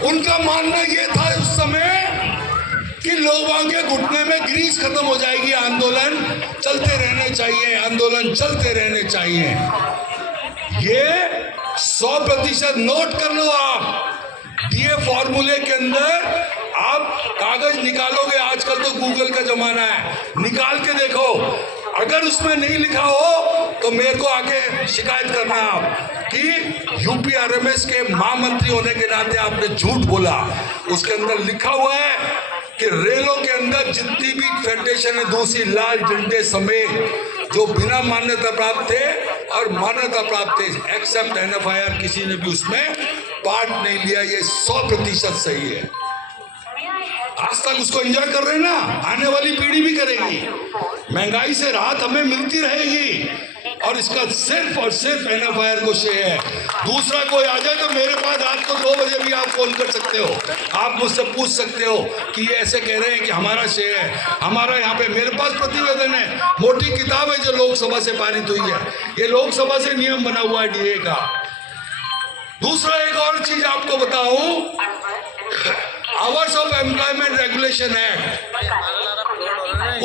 उनका मानना ये था उस समय कि लोगों के घुटने में ग्रीस खत्म हो जाएगी, आंदोलन चलते रहने चाहिए, आंदोलन चलते रहने चाहिए। ये 100% नोट कर लो आप। डीए फॉर्मूले के अंदर आप कागज निकालोगे, आजकल तो गूगल का जमाना है, निकाल के देखो, अगर उसमें नहीं लिखा हो तो मेरे को आके शिकायत करना आप कि यूपीआरएमएस के महामंत्री होने के नाते आपने झूठ बोला। उसके अंदर लिखा हुआ है कि रेलों के अंदर जितनी भी फेडरेशन है, दूसरी लाल झंडे समेत जो बिना मान्यता प्राप्त थे और मान्यता प्राप्त थे, एक्सेप्ट एनएफआईआर, किसी ने भी उसमें पार्ट नहीं लिया। ये 100% सही है। आज तक उसको एंजॉय कर रहे हैं ना, आने वाली पीढ़ी भी करेगी। महंगाई से राहत हमें मिलती रहेगी और इसका सिर्फ और सिर्फ एनएफआईआर को श्रेय है। दूसरा कोई आ जाए तो मेरे पास रात को 2 बजे भी आप फोन कर सकते हो, आप मुझसे पूछ सकते हो कि ये ऐसे कह रहे हैं कि हमारा श्रेय है। हमारा यहाँ पे मेरे पास प्रतिवेदन है, मोटी किताब है जो लोकसभा से पारित हुई है, ये लोकसभा से नियम बना हुआ है डीए का। दूसरा एक और चीज आपको बताऊं, hours of employment regulation act,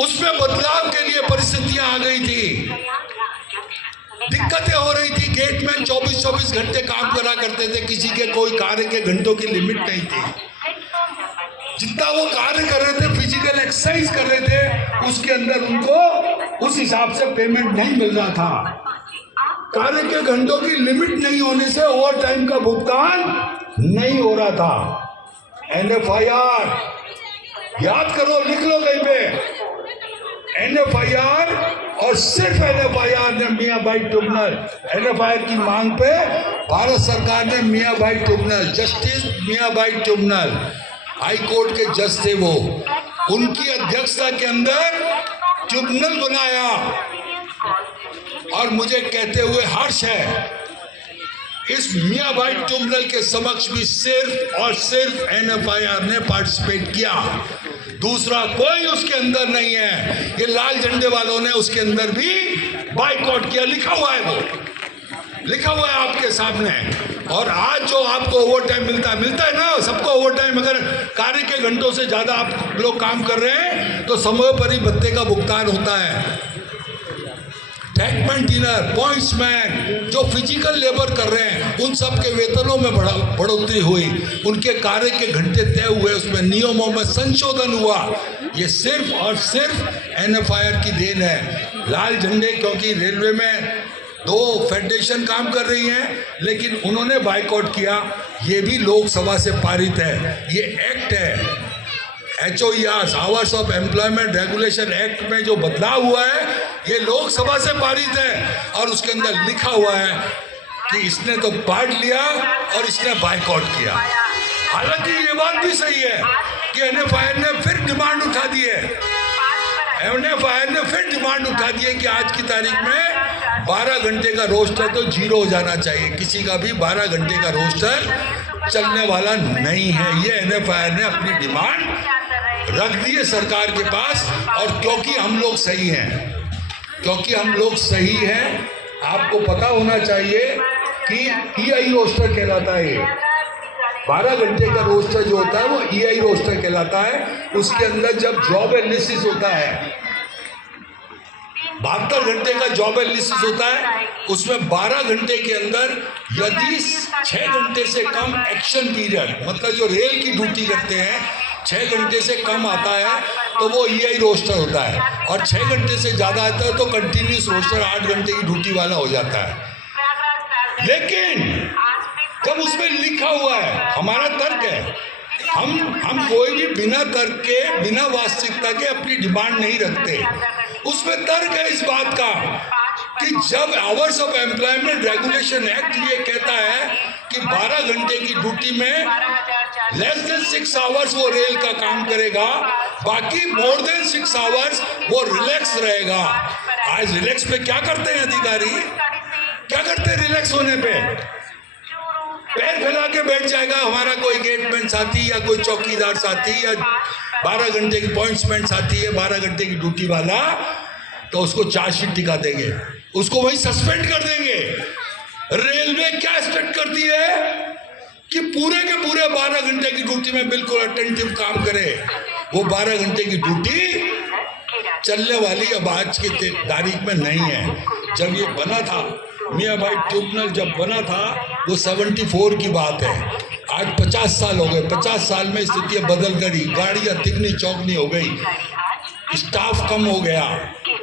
उसमें बदलाव के लिए परिस्थितियां आ गई थी, दिक्कतें हो रही थी। गेटमैन 24-24 घंटे काम करा करते थे, किसी के कोई कार्य के घंटों की लिमिट नहीं थी। जितना वो कार्य कर रहे थे, फिजिकल एक्सरसाइज कर रहे थे, उसके अंदर उनको उस हिसाब से पेमेंट नहीं मिल रहा था। कार्य के घंटों की लिमिट नहीं होने से ओवर टाइम का भुगतान नहीं हो रहा था। एनएफआईआर याद करो, लिख लो कहीं पे, एनएफआईआर और सिर्फ एनएफआईआर ने मियां भाई ट्रिब्यूनल, एनएफआईआर की मांग पे भारत सरकार ने मियां भाई ट्रिब्यूनल, जस्टिस मियां भाई ट्रिब्यूनल, हाई कोर्ट के जज थे वो, उनकी अध्यक्षता के अंदर ट्रिब्यूनल बनाया। और मुझे कहते हुए हर्ष है, इस मियां भाई ट्रिब्यूनल के समक्ष भी सिर्फ और सिर्फ एनएफआईआर ने पार्टिसिपेट किया, दूसरा कोई उसके अंदर नहीं है। ये लाल झंडे वालों ने उसके अंदर भी बाइकआउट किया, लिखा हुआ है, वो लिखा हुआ है आपके सामने। और आज जो आपको ओवर टाइम मिलता है ना, सबको ओवर टाइम, अगर कार्य के घंटों से ज्यादा आप लोग काम कर रहे हैं तो समय पर ही भत्ते का भुगतान होता है। टैगमैन डिनर, पॉइंट्समैन, जो फिजिकल लेबर कर रहे हैं, उन सब के वेतनों में बढ़ोतरी हुई, उनके कार्य के घंटे तय हुए, उसमें नियमों में संशोधन हुआ। ये सिर्फ और सिर्फ एनएफआईआर की देन है। लाल झंडे, क्योंकि रेलवे में 2 फेडरेशन काम कर रही हैं, लेकिन उन्होंने बाइकआउट किया, ये भी लोकसभा से पारित है। ये एक्ट है, HOER, hours of employment regulation act में जो बदलाव हुआ है, ये लोकसभा से पारित है। और उसके अंदर लिखा हुआ है कि इसने तो पार्ट लिया और इसने बाइकआउट किया। हालांकि ये बात भी सही है कि एनएफआईआर ने फिर डिमांड उठा दी है, एनएफआईआर ने फिर डिमांड उठा दी है कि आज की तारीख में 12 घंटे का रोस्टर तो 0 हो जाना चाहिए, किसी का भी 12 घंटे का रोस्टर चलने वाला नहीं है। ये एनएफआईआर ने अपनी डिमांड रख दी है सरकार के पास। और क्योंकि हम लोग सही हैं, आपको पता होना चाहिए कि EI रोस्टर कहलाता है। 12 घंटे का रोस्टर जो होता है वो EI रोस्टर कहलाता है। उसके अंदर जब जॉब एनालिसिस होता है, 72 घंटे का जॉब एनालिसिस होता है, उसमें 12 घंटे के अंदर यदि 6 घंटे से कम एक्शन पीरियड, मतलब जो रेल की ड्यूटी करते हैं, 6 घंटे से कम आता है तो वो EI रोस्टर होता है, और 6 घंटे से ज़्यादा आता है तो कंटिन्यूस रोस्टर 8 घंटे की ड्यूटी वाला हो जाता है। लेकिन जब उसमें लिखा हुआ है, हमारा तर्क है, हम कोई भी बिना तर्क के, बिना वास्तविकता के अपनी डिमांड नहीं रखते। उसमें तर्क है इस बात का कि जब hours of employment regulation act ये कहता है कि 12 घंटे की ड्यूटी में लेस देन 6 आवर्स वो रेल का काम करेगा, बाकी मोर देन 6 आवर्स वो रिलैक्स रहेगा। आज रिलैक्स पे क्या करते हैं अधिकारी, क्या करते हैं रिलैक्स होने पे? पैर फैला के बैठ जाएगा हमारा कोई गेटमैन साथी या कोई चौकीदार साथी या 12 घंटे की पॉइंट्समैन साथी है, 12 घंटे की ड्यूटी वाला, तो उसको चार्जशीट दिखा देंगे, उसको वहीं सस्पेंड कर देंगे। रेलवे क्या एक्सपेक्ट करती है कि पूरे के पूरे 12 घंटे की ड्यूटी में बिल्कुल अटेंटिव काम करे। वो 12 घंटे की ड्यूटी चलने वाली अब आज की तारीख में नहीं है। जब ये बना था मियाँ भाई ट्रिब्यूनल, जब बना था वो 74 की बात है। आज 50 साल हो गए। 50 साल में स्थितियाँ बदल गई, गाड़ियाँ तिगनी चौगनी हो गई, स्टाफ कम हो गया,